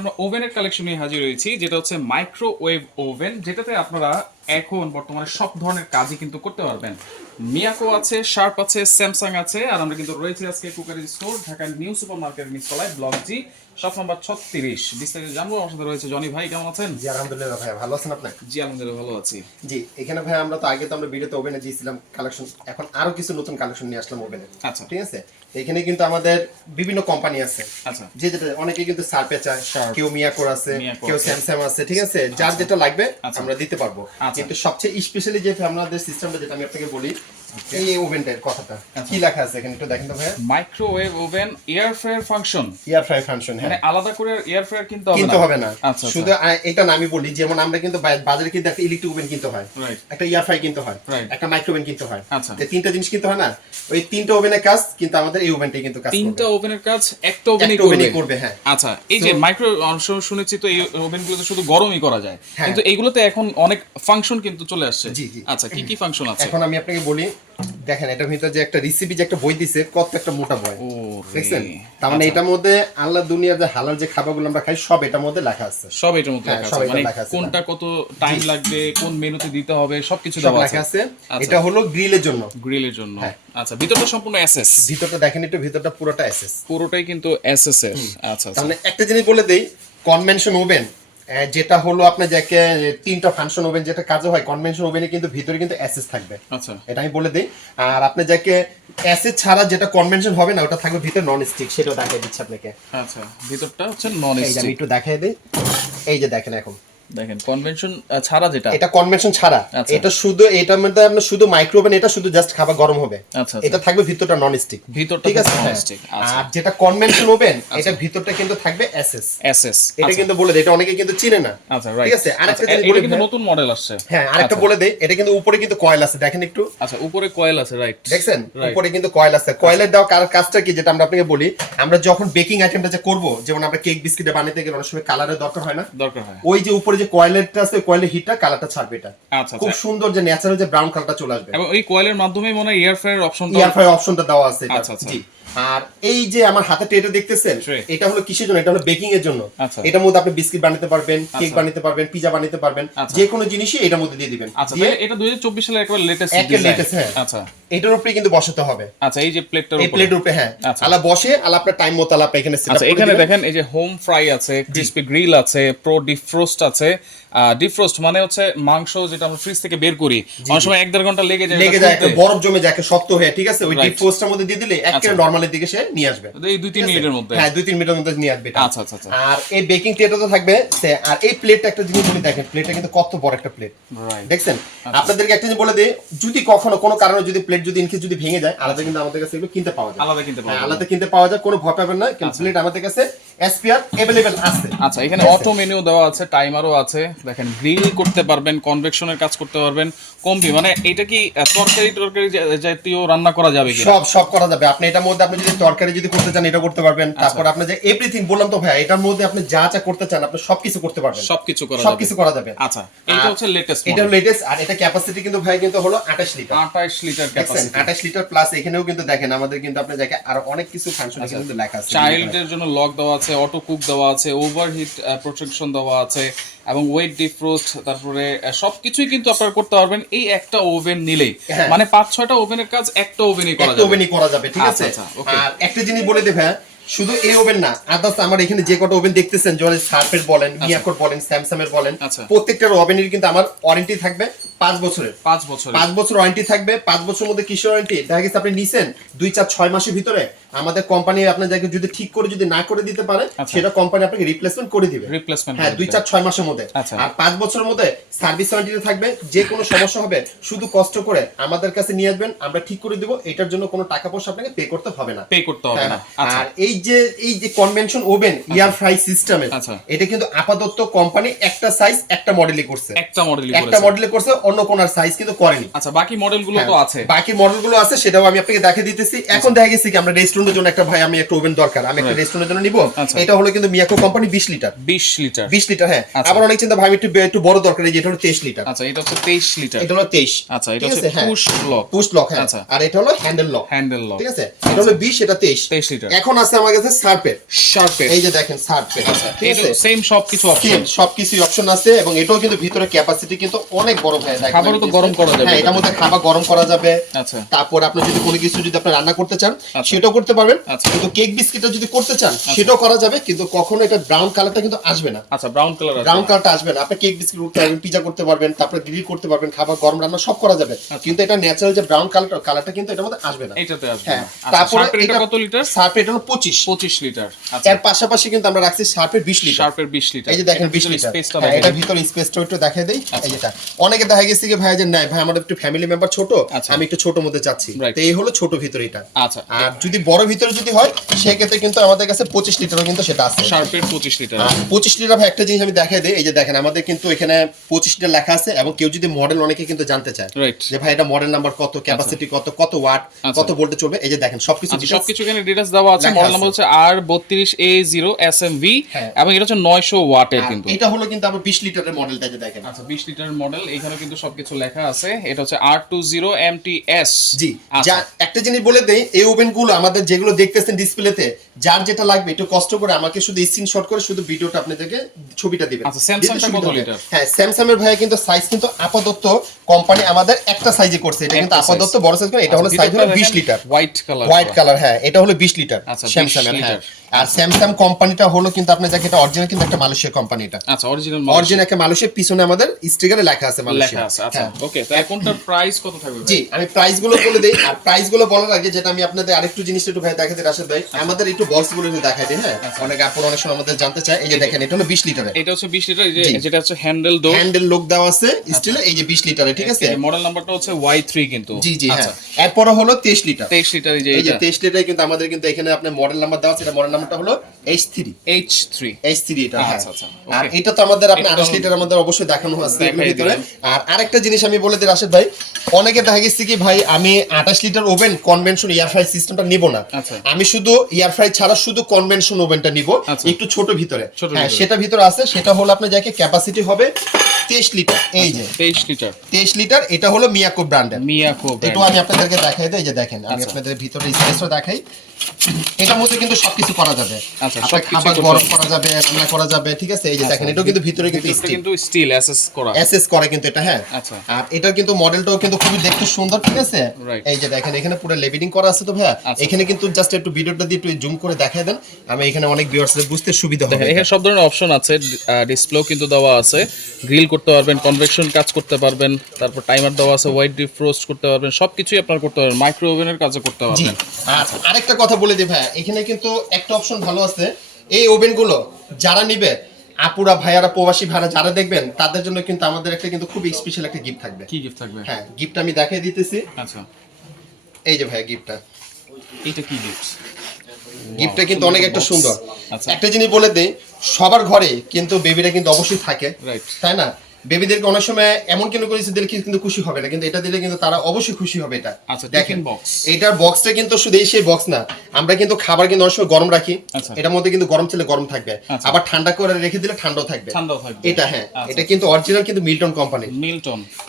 আমরা ওভেনের কালেকশন নিয়ে হাজির হয়েছি, যেটা হচ্ছে মাইক্রোওয়েভ ওভেন, যেটাতে আপনারা এখন বর্তমানে সব ধরনের কাজই কিন্তু করতে পারবেন। মিয়াকো আছে, শার্প আছে, স্যামসাং আছে, আর আমরা কিন্তু রয়েছি আজকে cookery store Dhaka new super market নিচতলায়, ব্লক জি, শপ নাম্বার 36। বিস্তারিত জানবো। আমার সাথে রয়েছে জনি ভাই, কেমন আছেন? জি আলহামদুলিল্লাহ ভাই, ভালো আছেন আপনি? জি আলহামদুলিল্লাহ ভালো আছি। জি, এখানে ভাই আমরা তো আগে তো আমরা ভিডিওতে ওভেনে দিয়েছিলাম কালেকশন, এখন আরো কিছু নতুন কালেকশন নিয়ে আসলাম ওভেনে। আচ্ছা, ঠিক আছে। এখানে কিন্তু আমাদের বিভিন্ন কোম্পানি আছে। আচ্ছা, যে যেটা অনেকে কিন্তু সার্পে চায়, কেউ মিয়াকোর আছে, মিয়াকো কেউ আছে। স্যামসাং আছে। ঠিক আছে, যার যেটা লাগবে আচ্ছা। আমরা দিতে পারবো। আচ্ছা। কিন্তু সবচেয়ে স্পেশালি যে আমাদের সিস্টেমটা, যেটা আমি আপনাকে বলি, এই ওভেনটার কথাটা আচ্ছা। কি লেখা আছে এখানে একটু দেখেন তো ভাইয়া। Microwave oven air fryer function, air fry function, মানে হ্যাঁ, আলাদা করে এয়ার ফ্রায়ার কিনতে হবে না। আচ্ছা, শুধু এটা না, আমি বলি যেমন আমরা কিন্তু বাজারে কিন্তু একটা ইলেকট্রিক ওভেন কিনতে হয়, রাইট, একটা এয়ার ফ্রাই কিনতে হয়, Right. একটা মাইক্রোওভেন কিনতে হয়। আচ্ছা। এই তিনটা জিনিস কিনতে হয় না, ওই তিনটা ওভেনের কাজ কিন্তু আমাদের এই ওভেনটাই কিন্তু কাজ তিনটা করবে। ওভেনের কাজ একটা ওভেনই একটা ওভেনই করবে। করবে, হ্যাঁ। আচ্ছা, এই যে মাইক্রো অংশ শুনেছি, তো এই ওভেনগুলোতে শুধু গরমই করা যায়, হ্যাঁ। কিন্তু এইগুলোতে এখন অনেক ফাংশন কিন্তু চলে আসছে। জি, জি। আচ্ছা, কি কি ফাংশন আছে? এখন আমি আপনাকে বলি, দেখেন এটার ভিতরে যে একটা রেসিপি, যে একটা বই দিছে, কত একটা মোটা বই, ও দেখছেন? তার মানে আচ্ছা। এটার মধ্যে আল্লাহ দুনিয়ার যে হালাল যে খাবারগুলো আমরা খাই, সব এটার মধ্যে লেখা আছে। সব এটার মধ্যে হ্যাঁ, লেখা সব আছে, এটা মানে লেখা আছে। কোনটা কত টাইম লাগবে, কোন মেনুতে দিতে হবে, সবকিছু সব দেওয়া লেখা আছে। আছে। আচ্ছা। এটা হলো গ্রিলের জন্য। গ্রিলের জন্য। হ্যাঁ। আচ্ছা, ভিতরটা সম্পূর্ণ এসএস, ভিতরটা দেখেন একটু, ভিতরটা পুরোটা এসএস। পুরোটাই কিন্তু এসএস এর। আচ্ছা, তার আচ্ছা, মানে একটা জিনিস বলে দেই, কনভেনশন ওভেন যেটা হলো আপনার যাকে তিনটা ফাংশন ওভেন যেটা কাজে হয়, কনভেনশন ওভেনে কিন্তু ভিতরে কিন্তু এসএস থাকবে। আচ্ছা, এটা আমি বলে দিই। আর আপনি যাকে এসএস ছাড়া যেটা কনভেনশন হবে না, ওটা থাকবে ভিতরে নন স্টিক, সেটাও দেখাই দিচ্ছি আপনাকে। আচ্ছা, ভিতরটা হচ্ছে নন এই যে আমি স্টিক। একটু দেখাই দিই, এই যে দেখেন এখন দেখেন কনভেনশন ছাড়া যেটা, এটা কনভেনশন ছাড়া। আচ্ছা। এটা শুধু এটার মধ্যে আপনার শুধু মাইক্রো ওভেন, এটা শুধু জাস্ট খাবার গরম হবে। আচ্ছা, এটা থাকবে ভিতরটা নন স্টিক, ভিতরটা ঠিক আছে, নন হ্যাঁ। স্টিক। আচ্ছা, আর যেটা কনভেনশন ওভেন, এটা ভিতরটা কিন্তু থাকবে এসএস। এসএস। এটা কিন্তু বলে দেই, এটা অনেকে কিন্তু চিনে না। আচ্ছা, রাইট। ঠিক আছে, আরেকটা জিনিস এটা বলে কিন্তু দিই, নতুন মডেল আসছে। হ্যাঁ, আরেকটা বলে দেই, এটা কিন্তু উপরে কিন্তু কয়েল আছে, দেখেন একটু। আচ্ছা, উপরে কয়েল আছে, রাইট। দেখছেন, Right. উপরে কিন্তু কয়েল আছে। কয়েলের দেওয়া কাজটা কি, যেটা আমরা আপনাকে বলি, আমরা যখন বেকিং আইটেমটা যে করব, যেমন আমরা কেক বিস্কিটে বানাতে গেলে অনেক সময় কালারের দরকার হয় না, দরকার হয়। ওই যে উপরে যে কয়েলটা আছে, ওই কয়েলের হিটটা কালারটা ছাড়বে, এটা আচ্ছা, খুব আচ্ছা। সুন্দর যে ন্যাচারাল যে ব্রাউন কালারটা চলে আসবে। এবং এই কয়েলের মাধ্যমে মনে হয় এয়ার ফ্রায়ার অপশনটা। এয়ার ফ্রাই অপশনটা দেওয়া আছে এটা। আচ্ছা, আচ্ছা। জি। আর এই যে আমার হাতে ট্রেটা দেখতেছেন, Tray। এটা হলো কিসের জন্য? এটা হলো বেকিং এর জন্য। আচ্ছা। এটার মধ্যে আপনি বিস্কিট বানাতে পারবেন, কেক আচ্ছা। বানাতে পারবেন, পিজা বানাতে পারবেন, আচ্ছা। যে কোনো জিনিসই এটার মধ্যে দিয়ে দিবেন। আচ্ছা, দিয়ে তাহলে এটা 2024 সালের একেবারে লেটেস্ট একের latest, হ্যাঁ। আচ্ছা, এটার উপরে কিন্তু বসাতে হবে। আচ্ছা, এই যে প্লেটটার এই উপরে। প্লেটের উপরে, হ্যাঁ, আচ্ছা। আলা বসে, আলা আপনার টাইম মতো আলা আপনি এখানে সেটআপ আচ্ছা, করে এখানে দিবেন। দেখেন এই যে হোম ফ্রাই আছে, ক্রিসপি গ্রিল আছে, প্রো ডিফ্রোস্ট আছে। ডিফ্রোস্ট মানে হচ্ছে মাংস যেটা আমরা ফ্রিজ থেকে বের করি, অনেক সময় 1-1.5 ঘন্টা লেগে যায়, লেগে এটা যায়, একটা খুলতে। বরফ জমে যায়, একটা শক্ত হয়ে, ঠিক আছে, ওই Right. ডিপ ফ্রোস্টের মধ্যে দিয়ে দিলে একেবারে আচ্ছা। নরমালের দিকে সে নিয়ে আসবে। তো এই 2-3 মিনিটের মধ্যে। হ্যাঁ, 2-3 মিনিটের মধ্যে নিয়ে আসবে এটা। আচ্ছা, আচ্ছা, আচ্ছা। আর এই বেকিং ট্রেটা তো থাকবে। আর এই প্লেটটা একটা জিনিস বলি, দেখেন প্লেটটা কিন্তু কত বড় একটা প্লেট, রাইট। দেখছেন? আপনাদেরকে একটা জিনিস বলে দিই, যদি কখনো কোনো কারণে যদি প্লেট যদি ইনকেস যদি ভেঙে যায়, আলাদা কিন্তু আমাদের কাছে এগুলো কিনতে পাওয়া যায়। আলাদা কিনতে পাওয়া হ্যাঁ, যায়। আলাদা কিনতে পাওয়া যায়, কোনো ভয় পাবেন না। কিন্তু প্লেট আমাদের কাছে এসপিআর अवेलेबल আছে। আচ্ছা, এখানে ঠিক আছে? অটো মেনু দেওয়া আছে, টাইমারও আছে। দেখেন, গ্রিল করতে পারবেন, কনভেকশনের কাজ করতে পারবেন, কম্বি মানে এটা কি তরকারি জাতীয় রান্না করা যাবে কি? সব করা যাবে। আপনি এটার মধ্যে আপনি যদি তরকারি যদি করতে চান, এটা করতে পারবেন। তারপর আপনি যে এভরিথিং বললাম তো ভাই, এটার মধ্যে আপনি যা যা করতে চান, আপনি সবকিছু করতে পারবেন। সবকিছু করা যাবে। সবকিছু করা যাবে। আচ্ছা, এটা হচ্ছে লেটেস্ট এটা লেটেস্ট। আর এটা ক্যাপাসিটি কিন্তু ভাই কিন্তু হলো 28 লিটার। 28 লিটার দেখছেন, ক্যাপাসিটি। 28 litre plus. এখানেও কিন্তু দেখেন আমাদের কিন্তু আপনি দেখে আর অনেক কিছু ফাংশন এখানে কিন্তু লেখা আছে। চাইল্ডের জন্য লক দেওয়া আছে, অটো কুক দেওয়া আছে, ওভারহিট প্রোটেকশন দেওয়া আছে, এবং ওয়েট ডিফ্রোস্ট, তারপরে সবকিছুই কিন্তু আপনারা করতে পারবেন এই একটা ওভেন নিলেই। হ্যাঁ। মানে 5-6টা ওভেনের কাজ একটা ওভেনই করা একটা যাবে। ওভেনই করা যাবে, ঠিক আছে? আচ্ছা, okay। আর একটা জিনিস বলে দেব, হ্যাঁ, শুধু এই ওভেন না, আদার্স আমার এখানে যে কটা ওভেন দেখতেছেন, যেমন সার্ফের বলেন, মিয়াকোর বলেন, স্যামসাং এর বলেন, আচ্ছা। প্রত্যেকটার ওভেনের কিন্তু আমার ওয়ারেন্টি থাকবে 5 বছরের। 5 বছর। 5 বছর ওয়ারেন্টি থাকবে। 5 বছরের মধ্যে কিসের ওয়ারেন্টি? দেখা গেছে আপনি নিছেন 2-4-6 মাসের ভিতরে, আমাদের কোম্পানি আপনার জায়গায় যদি ঠিক করে যদি না করে দিতে পারে, আচ্ছা। সেটা কোম্পানি আপনাকে রিপ্লেসমেন্ট করে দিবে। রিপ্লেসমেন্ট। হ্যাঁ, 2-4-6 মাসের মধ্যে। আচ্ছা। আর 5 বছরের মধ্যে সার্ভিস ওয়ারেন্টি থাকবে। যে কোনো সমস্যা হবে শুধু কষ্ট করে আমাদের কাছে নিয়ে আসবেন, আমরা ঠিক করে দিব। এটার জন্য কোনো টাকা পয়সা আপনাকে পে করতে হবে না। পে করতে হবে না। আচ্ছা। আর এই যে কনভেনশন ওভেন এয়ার ফ্রাই সিস্টেমের, আচ্ছা। এটা কিন্তু আপাতত কোম্পানি একটা সাইজ একটা মডেলই করছে। একটা মডেলই একটা করেছে। মডেলে করছে, অন্য কোন সাইজ কিন্তু করেনি। আচ্ছা বাকি মডেলগুলো তো আছে, বাকি মডেলগুলো আছে, সেটাও আমি আপনাকে দেখিয়ে দিতেছি। এখন দেখা গেছে কি আমরা রেস্টুরেন্টের জন্য একটা ভাই আমি একটা ওভেন দরকার, আমি একটা রেস্টুরেন্টের জন্য নিব। এটা হলো কিন্তু Miyako company 20 litre. 20 litre 20 litre হ্যাঁ। আবার অনেক চিন্তা ভাই আমি একটু বড় দরকার, এই যে এটা হলো 23 লিটার। আচ্ছা এটা হচ্ছে 23 লিটার। এটা হলো 23। আচ্ছা এটা হচ্ছে পুশ লক হ্যাঁ। আচ্ছা আর এটা হলো হ্যান্ডেল লক। ঠিক আছে, এটা হলো 20, এটা 23 লিটার। এখন আছে আমার কাছে শার্পের। এই যে দেখেন শার্পের, ঠিক আছে সেম সবকিছু অপশন, সবকিছু অপশন আছে। এবং এটাও কিন্তু ভিতরে ক্যাপাসিটি কিন্তু অনেক বড় ভাই, দেখেন খাবারও তো গরম করা যাবে। হ্যাঁ এটার মধ্যে খাবার গরম করা যাবে। আচ্ছা তারপর আপনি যদি কোনো কিছু যদি আপনি রান্না করতে চান সেটাও করতে পারবেন। কিন্তু কেক বিস্কিটটা যদি করতে চান সেটাও করা যাবে, কিন্তু কখনো এটা ব্রাউন কালারটা কিন্তু আসবে না। আচ্ছা ব্রাউন কালারটা আসবে না। আপনি কেক বিস্কিট করতে পারবেন, পিজা করতে পারবেন, তারপর গ্রিল করতে পারবেন, খাবার গরম রান্না সব করা যাবে। কিন্তু এটা ন্যাচারাল যে ব্রাউন কালারটা কিন্তু এটার মধ্যে আসবে না। এটাতে আসবে হ্যাঁ। না। তারপরে এটা কত লিটার? শার্পের এটা হলো 25 লিটার। এর পাশাপাশি কিন্তু আমরা রাখছি শার্পের 20 লিটার। এই যে দেখেন 20 লিটার। হ্যাঁ এটা ভিতরে স্পেসটা একটু দেখাই দেই। এই যেটা অনেকে দেখা গেছে কি ভাই যে নাই ভাই আমার একটু ফ্যামিলি মেম্বার ছোট, আমি একটু ছোট মধ্যে চাচ্ছি, তো এই হলো ছোট ভিতরে এটা। আচ্ছা আর যদি বড় ভিতরে যদি হয় সেক্ষেত্রে কিন্তু আমাদের কাছে 25 লিটারও কিন্তু সেটা আছে। শার্পের 25 লিটার। 25 লিটার ভাই একটা জিনিস আমি দেখাই দেই। এই যে দেখেন আমাদের কিন্তু এখানে 25 লিটার লেখা আছে, এবং কেউ যদি মডেল অনেকে কিন্তু জানতে চায় যে ভাই এটা মডেল নাম্বার কত, ক্যাপাসিটি কত, কত ওয়াট, কত ভোল্টে চলবে। এই যে দেখেন সবকিছু এখানে ডিটেইলস দেওয়া আছে। মডেল নাম্বার হচ্ছে R32A0 SMV এবং এটা হচ্ছে 900 ওয়াটের। কিন্তু এটা হলো কিন্তু আমরা 20 লিটারের মডেলটা যে দেখেন। আচ্ছা 20 লিটারের মডেল, এখানে কিন্তু সবকিছু লেখা আছে। এটা হচ্ছে R20MTS। জি যা একটা জিনিস বলে দেই, এই ওভেনগুলো আমাদের যেগুলো দেখতেছেন ডিসপ্লেতে, যার যেটা লাগবে একটু কষ্ট করে আমাকে শুধু স্ক্রিনশট করে শুধু ভিডিওটা আপনাদেরকে ছবিটা দিবেন। আচ্ছা স্যামসাংটা কত লিটার? হ্যাঁ স্যামসাং এর ভাই কিন্তু সাইজ কিন্তু আপাতত কোম্পানি আমাদের একটা সাইজে করছে, এটা কিন্তু আপাতত বড় সাইজ করে। এটা হলো সাইজ হলো 20 লিটার হোয়াইট কালার। হ্যাঁ এটা হলো 20 লিটার স্যামসাং এর। হ্যাঁ আর স্যামসাং কোম্পানিটা হলো কিন্তু আপনি দেখেন এটা অরিজিনাল কিন্তু একটা মালয়েশিয়া কোম্পানি। এটা আচ্ছা অরিজিনাল একটা মালয়েশিয়ার পিছনে আমাদের স্টিকারে লেখা আছে মালয়েশিয়া। আচ্ছা ওকে, তো এখনটার প্রাইস কত থাকবে? জি আমি প্রাইস গুলো বলে দেই। আর প্রাইস গুলো বলার আগে যেটা আমি আপনাদের আরেকটু জিনিস একটু ভাই দেখাতে রাশেদ ভাই, আমাদের একটু বক্স গুলো একটু দেখাই দিই। হ্যাঁ অনেক আপুরা অনেক সময় আমাদের জানতে চায়। এই যে দেখেন এটা হলো 20 লিটারের। এটা হচ্ছে 20 লিটার, যেটা হচ্ছে হ্যান্ডেল লক দেওয়া আছে স্টিলে। এই যে 20 লিটারের, ঠিক আছে। মডেল নাম্বারটা হচ্ছে Y3 কিন্তু। জি জি হ্যাঁ। এরপর হলো 23 লিটার। 23 লিটার। এই যে 23 লিটার কিন্তু আমাদের কিন্তু এখানে আপনার মডেল নাম্বার দেওয়া আছে। এটা মডেল নাম্বারটা হলো H3 এটা। আচ্ছা আচ্ছা। আর এটা তো আমাদের আপনি 28 লিটার আমাদের অবশ্যই দেখানো আছে এর ভিতরে। আর আরেকটা জিনিস আমি বলে দিই রাশেদ ভাই, অনেকে দেখা গেছে কি ভাই আমি 28 litre oven convention air fry সিস্টেমটা নিব না, আমি শুধু এয়ার ফ্রাই ছাড়া শুধু কনভেনশন ওভেনটা নিব, একটু ছোট ভিতরে। হ্যাঁ সেটা ভিতরে আছে, সেটা হলো আপনার যাকে ক্যাপাসিটি হবে 23 লিটার। এই যে 23 লিটার এটা হলো মিয়াকো ব্র্যান্ডের। এটা আমি আপনাদেরকে দেখাই দেই। এই যে দেখেন আমি আপনাদের ভিতরে স্পেসও দেখাই। এটার মধ্যে কিন্তু সবকিছু করা যাবে। আচ্ছা খাবার গরম করা যাবে, রান্না করা যাবে, ঠিক আছে। এই যে দেখেন এটাও কিন্তু ভিতরে কিন্তু স্টিল এসএস করে কিন্তু এটা। হ্যাঁ আর এটা কিন্তু মডেলটাও কিন্তু খুবই দেখতে সুন্দর, ঠিক আছে। এই যে দেখেন এখানে পুরো লেবেলিং করা আছে। তো ভাইয়া এখানে কিন্তু জাস্ট একটু ভিডিওটা দিয়ে একটু জুম করে দেখায় দেন, আমি এখানে অনেক ভিউয়ার্সদের বুঝতে সুবিধা হবে। এখানে সব ধরনের অপশন আছে, ডিসপ্লেও কিন্তু দেওয়া আছে। গ্রিল করতে পারবেন, কনভেকশন কাজ করতে পারবেন, তারপর টাইমার দেওয়া আছে, হোয়াইট ডিফ্রোস্ট করতে পারবেন, সবকিছুই আপনারা করতে পারবেন, মাইক্রো ওভেনের কাজও করতে পারবেন। আচ্ছা আরেকটা কথা বলে দিই ভাইয়া, এখানে কিন্তু একটা অপশন ভালো আছে। এই ওভেনগুলো যারা নিবে, আপুরা ভাইয়ারা প্রবাসী ভাড়া যারা দেখবেন, তাদের জন্য কিন্তু আমাদের একটা কিন্তু খুব স্পেশাল একটা গিফট থাকবে। কি গিফট থাকবে? হ্যাঁ গিফট আমি দেখাই দিতেছি। আচ্ছা এই যে ভাইয়া গিফটটা, এটা কি গিফট? গিফটটা কিন্তু অনেক একটা সুন্দর। একটা জিনিস বলে দেই, সবার ঘরে কিন্তু বেবিরা কিন্তু অবশ্যই থাকে, তাই না? বেবিদেরকে অনেক সময় এমন কেন করেছে দিলে কিন্তু খুশি হবে না, কিন্তু এটা দিলে কিন্তু তারা অবশ্যই খুশি হবে। এটা দেখেন এটার বক্সটা কিন্তু শুধু এই সেই বক্স না, আমরা কিন্তু খাবার কিন্তু অনেক সময় গরম রাখি, এটার মধ্যে কিন্তু গরম ছিল গরম থাকবে, আবার ঠান্ডা করে রেখে দিলে ঠান্ডাও থাকবে। এটা হ্যাঁ এটা কিন্তু অরিজিনাল কিন্তু মিল্টন কোম্পানি।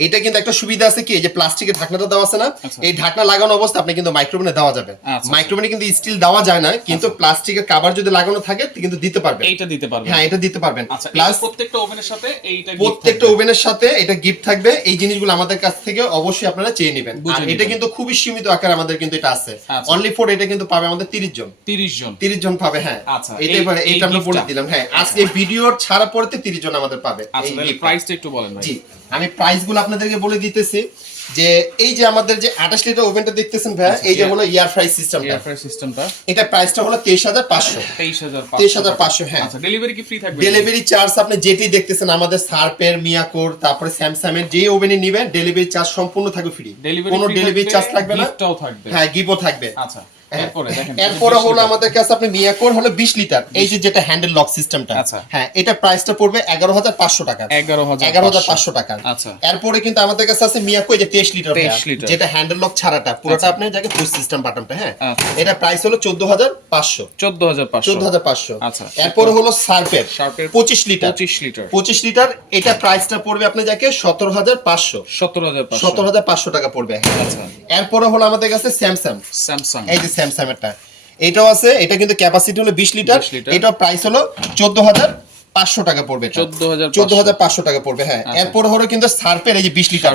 এটা কিন্তু একটা সুবিধা আছে কি, যে প্লাস্টিকের ঢাকনাটা দেওয়া আছে না, এই ঢাকনা লাগানো অবস্থা আপনি কিন্তু মাইক্রোওভেনে দেওয়া যাবে। মাইক্রোওভেনে কিন্তু স্টিল দেওয়া যায় না, কিন্তু প্লাস্টিকের কভার যদি লাগানো থাকে কিন্তু দিতে পারবেন। এইটা দিতে পারবেন। হ্যাঁ এটা দিতে পারবেন। প্লাস প্রত্যেকটা ওভেনের সাথে এইটা প্রত্যেকটা ওভেনের সাথে এটা গিফট থাকবে। এই জিনিসগুলো আমাদের কাছ থেকে অবশ্যই আপনারা চেয়ে নেবেন। আর এটা কিন্তু খুবই সীমিত আকারে আমাদের কিন্তু এটা আছে, অনলি ফর এটা কিন্তু পাবে আমাদের 30 জন পাবে। হ্যাঁ এটা আমরা বলে দিলাম। হ্যাঁ আজকে ভিডিওর ছাড়া পড়তে 30 জন আমাদের পাবে। এই প্রাইসটা একটু বলেন ভাই। জি আমি প্রাইসগুলো আপনাদেরকে বলে দিতেছি। যে এই যে আমাদের যে 28 লিটার ওভেনটা দেখতেছেন ভাই, এই যে হলো এয়ার ফ্রাই সিস্টেমটা, এটা প্রাইসটা হলো 23500। হ্যাঁ আচ্ছা ডেলিভারি কি ফ্রি থাকবে? ডেলিভারি চার্জ আপনি যেটি দেখতেছেন আমাদের সার্পের, মিয়াকোর, তারপরে স্যামসাং এর যে ওভেনই নেবেন, ডেলিভারি চার্জ সম্পূর্ণ থাকবে ফ্রি, কোনো ডেলিভারি চার্জ থাকবে না, গিফটও থাকবে। হ্যাঁ গিফটও থাকবে। আচ্ছা এরপরে দেখেন এরপরে হলো আমাদের কাছে আপনি মিয়াকোর হলো 20 লিটার এই যে যেটা হ্যান্ডেল লক সিস্টেমটা, আচ্ছা। হ্যাঁ এটা প্রাইসটা পড়বে 11500 টাকা, 11500 টাকা। আচ্ছা। এরপরে কিন্তু আমাদের কাছে আছে মিয়াকো এই যে 23 লিটার 23 লিটার। যেটা হ্যান্ডেল লক ছাড়াটা পুরোটা আপনি যাকে পুশ সিস্টেম বাটনটা, হ্যাঁ আচ্ছা। এটা প্রাইস হলো 14500, 14500 আচ্ছা। এরপরে হলো শার্পের শার্পের 25 লিটার, 25 লিটার এটা প্রাইসটা পড়বে আপনি যাকে 17500, 17500 টাকা পড়বে। আচ্ছা। এরপরে হলো আমাদের কাছে স্যামসাং, এই যে স্যামসাং এরটা এটাও আছে, এটা কিন্তু ক্যাপাসিটি হলো 20 লিটার, এটা প্রাইস হলো 14500 টাকা পড়বে, 14500 টাকা পড়বে, হ্যাঁ। এরপর হলো কিন্তু শার্পের এই যে 20 লিটার,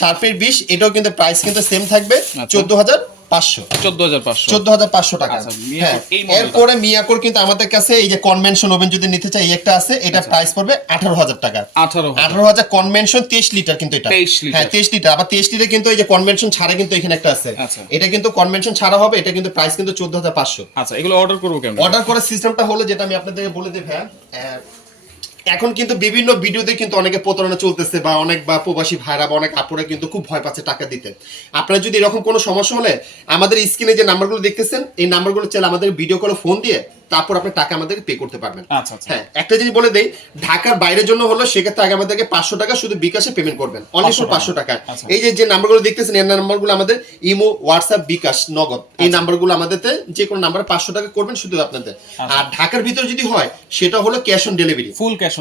শার্পের 20 এটাও কিন্তু প্রাইস কিন্তু সেম থাকবে 14500 টাকা, হ্যাঁ। এরপরে মিয়াকোর কিন্তু আমাদের কাছে এই যে কনভেনশন ওভেন যদি নিতে চাই এই একটা আছে, এটা প্রাইস পড়বে 18000 টাকা, 18000 কনভেনশন 23 লিটার কিন্তু এটা, হ্যাঁ 23 লিটার, আবার 23 লিটার কিন্তু এই যে কনভেনশন ছাড়া কিন্তু এখানে একটা আছে, এটা কিন্তু কনভেনশন ছাড়া হবে, এটা কিন্তু প্রাইস কিন্তু 14500। আচ্ছা, এগুলো অর্ডার করব কেমন? অর্ডার করার সিস্টেমটা হলো যেটা আমি আপনাদেরকে বলে দিই ভাই, এখন কিন্তু বিভিন্ন ভিডিওতে কিন্তু অনেকে প্রতারণা চলতেছে, বা অনেক বা প্রবাসী ভাইরা বা অনেক আপুরা কিন্তু খুব ভয় পাচ্ছে টাকা দিতে। আপনারা যদি এরকম কোনো সমস্যা হলে আমাদের স্ক্রিনে যে নাম্বারগুলো দেখতেছেন এই নাম্বারগুলো চাইলে আমাদের ভিডিও কলে ফোন দিয়ে তারপর আপনি টাকা আমাদেরকে পে করতে পারবেন। হ্যাঁ, একটা জিনিস বলে দেই, ঢাকার বাইরের জন্য হলো সেক্ষেত্রে আগে আমাদেরকে 500 টাকা শুধু বিকাশে পেমেন্ট করবেন, অনলি ফর 500 টাকা। এই যে নাম্বারগুলো দেখতেছেন এই নাম্বারগুলো আমাদের ইমো, হোয়াটসঅ্যাপ, বিকাশ, নগদ, এই নাম্বারগুলো আমাদেরতে যে কোনো নাম্বারে 500 টাকা করবেন শুধু আপনাদের। আর ঢাকার ভিতর যদি হয় সেটা হলো cash on delivery, full cash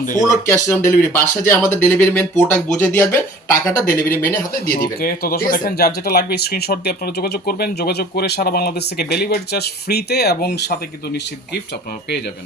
on delivery, বাসা যে আমাদের ডেলিভারি ম্যান প্রোডাক্ট বুঝে দিয়ে আসবে, টাকাটা ডেলিভারি ম্যানের হাতে দিয়ে দিবেন। ওকে, তো দর্শক দেখেন যার যেটা লাগবে স্ক্রিনশট দিয়ে আপনারা যোগাযোগ করবেন, যোগাযোগ করে সারা বাংলাদেশ থেকে ডেলিভারি চার্জ ফ্রিতে এবং সাথে কিন্তু নিশ্চিত গিফট আপনারা পেয়ে যাবেন।